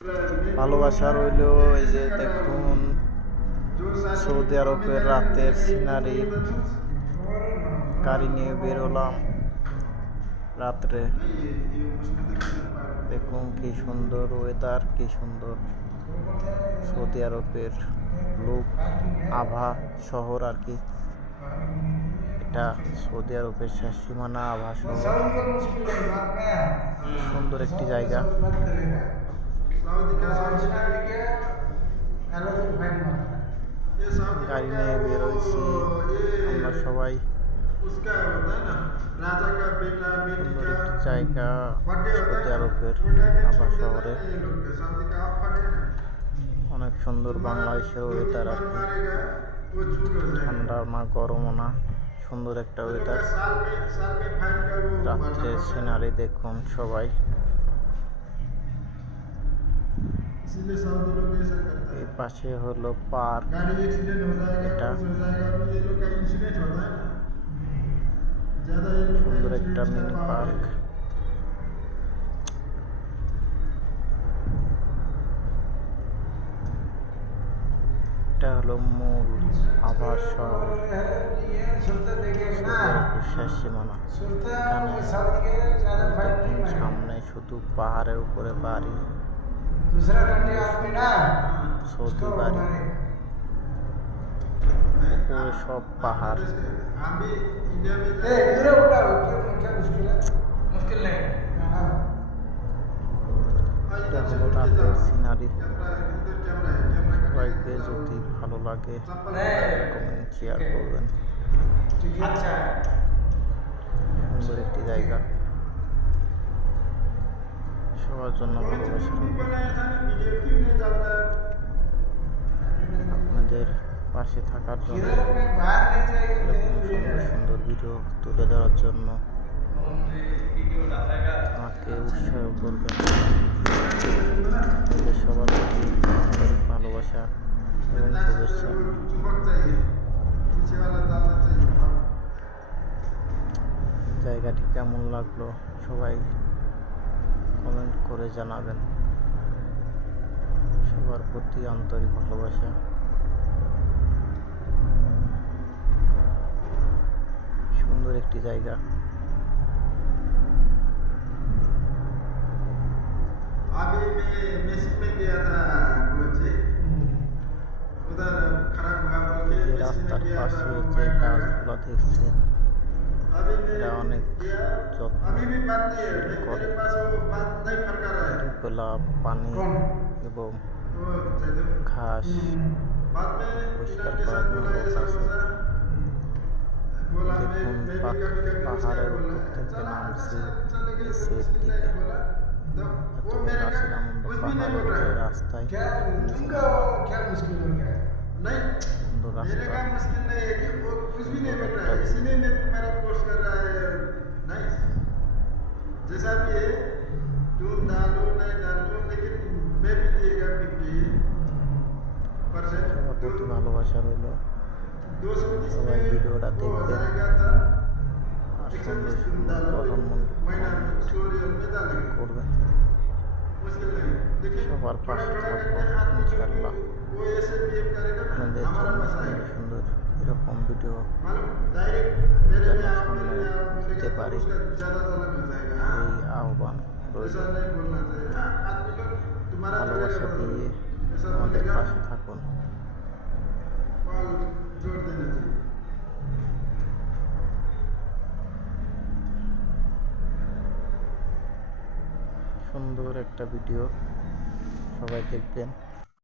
ভালোবাসা রইল। এই যে দেখুন সৌদি আরবের রাতের সিনারি। গাড়ি নিয়ে বেরোলাম রাত্রে। দেখুন কি সুন্দর ওয়েদার, কি সুন্দর সৌদি আরবের লুক, আভা শহর আর কি। এটা সৌদি আরবের শেষ সীমানা আভা শহর। সুন্দর একটি জায়গা। গাড়ি নিয়ে বেরোইছি আমরা সবাই। সুন্দর একটি জায়গা সৌদি আরবের আভা শহরে। অনেক সুন্দর বাংলাদেশের ওয়েদার আর কি। ঠান্ডা না গরমও না, সুন্দর একটা ওয়েদার। রাত্রের সিনারি দেখুন সবাই। এই পাশে হলো পার্ক। এটা সুন্দর একটা মিনি পার্ক। এটা হলো মূল আভার শহর, শেষ সীমানা। এখানে সামনে শুধু পাহাড়ের উপরে বাড়ি, সৌদি বাড়ি, পুরো সব পাহাড়। এটা হলো রাতের সিনারি। সবাইকে যদি ভালো লাগে কমেন্ট শেয়ার করবেন। সুন্দর একটি জায়গা, সবার জন্য ভালোবাসা। আপনাদের পাশে থাকার জন্য, এরকম সুন্দর সুন্দর ভিডিও তুলে দেওয়ার জন্য আমাকে উৎসাহ করবেন। সবার প্রতি ভালোবাসা এবং শুভেচ্ছা। জায়গাটি কেমন লাগলো সবাই কমেন্ট করে জানাবেন। সবার প্রতি আন্তরিক ভালোবাসা। সুন্দর একটি জায়গা। রাস্তার পাশে যে গাছগুলো দেখছেন, এরা অনেক যত্ন করে। টিউবওয়েলা পানি এবং ঘাস পরিষ্কার করার জন্য আছে। দেখুন পাহাড়ের উপর থেকে নামছি নিচের দিকে। এত গাছের আনন্দ পাহাড়ের রাস্তায়। সুন্দর রাস্তা, সুন্দর একটা সবার প্রতি ভালোবাসা রইল। সবাই ভিডিওটা দেখবেন আর সুন্দর সুন্দর করবেন। সবার পাশে থাকবো ইনশাআল্লাহ। আপনাদের জন্য সুন্দর সুন্দর এরকম ভিডিও যেন সামনে দিতে পারি, এই আহ্বান রইল। ভালোবাসা দিয়ে আমাদের পাশে থাকুন। সুন্দর একটা ভিডিও সবাই দেখবেন।